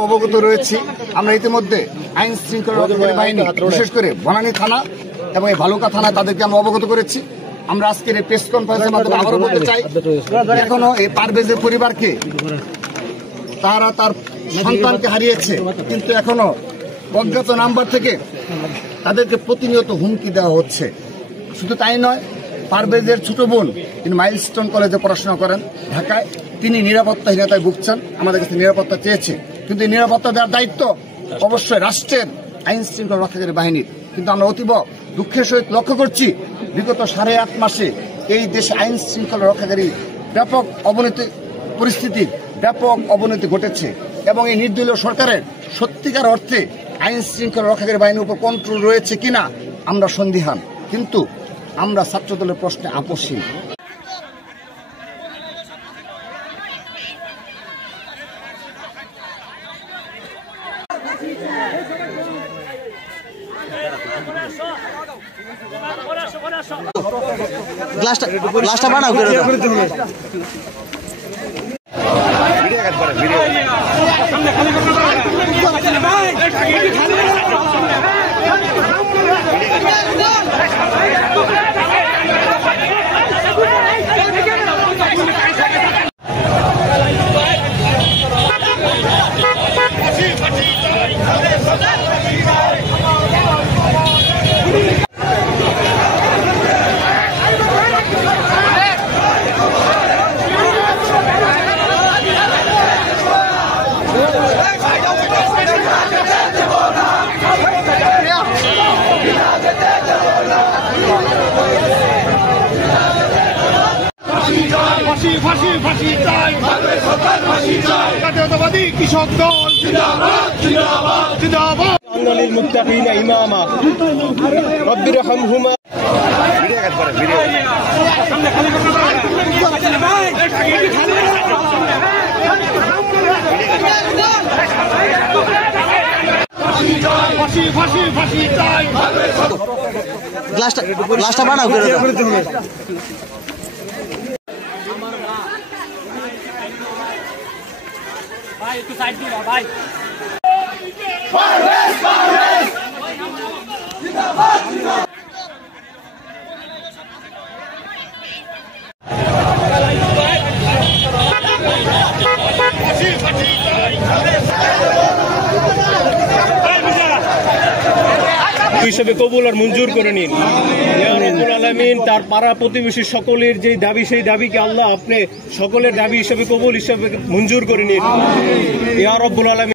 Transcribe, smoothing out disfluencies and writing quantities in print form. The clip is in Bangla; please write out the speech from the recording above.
অবগত রয়েছি। আমরা ইতিমধ্যে আইন শৃঙ্খলা রক্ষাকারী বাহিনী বিশেষ করে বনানী থানা এবং এই ভালুকা থানা তাদেরকে আমরা অবগত করেছি। আমরা আজকের এই প্রেস কনফারেন্সের মাধ্যমে আবারও বলতে চাই, এখনো এই পারভেজের পরিবারকে তারা তার সন্তানকে হারিয়েছে, কিন্তু এখনো অজ্ঞাত নাম্বার থেকে তাদেরকে প্রতিনিয়ত হুমকি দেওয়া হচ্ছে। শুধু তাই নয়, পারভেজের ছোট বোন তিনি মাইলস্টোন কলেজে পড়াশোনা করেন ঢাকায়, তিনি নিরাপত্তাহীনতায় ভুগছেন, আমাদের কাছে নিরাপত্তা চেয়েছে, কিন্তু নিরাপত্তা দেওয়ার দায়িত্ব অবশ্যই রাষ্ট্রের আইন শৃঙ্খলা রক্ষাকারী বাহিনীর। কিন্তু আমরা অতীব দুঃখের সহিত লক্ষ্য করছি, বিগত 8.5 মাসে এই দেশে আইন শৃঙ্খলা রক্ষাকারী ব্যাপক অবনতি পরিস্থিতির ব্যাপক অবনতি ঘটেছে এবং এই নির্দলীয় সরকারের সত্যিকার অর্থে আইন শৃঙ্খলা রক্ষাকারী বাহিনীর উপর কন্ট্রোল রয়েছে কিনা আমরা সন্দিহান। কিন্তু আমরা ছাত্রদলের প্রশ্নে আপোষহীন। গ্লাসটা বানাও করে দাও। ফাঁসি ফাঁসি চাই, জাতীয়তাবাদী কৃষক দল জিন্দাবাদ জিন্দাবাদ জিন্দাবাদ। লিল মুত্তাকিনা ইমামা রব্বিরহামহুমা। ফাঁসি ফাঁসি ফাঁসি চাই। গ্লাসটা বানাও করে দাও। ভাই একটু সাইড দিবা ভাই। হিসেবে কবুল আর মঞ্জুর করে নিন। ইয়া রাব্বুল আলামিন, তার পাড়া প্রতিবেশী সকলের যে দাবি, সেই দাবিকে আল্লাহ আপনি সকলের দাবি হিসেবে কবুল হিসেবে মঞ্জুর করে নিন। ইয়া রাব্বুল আলামিন।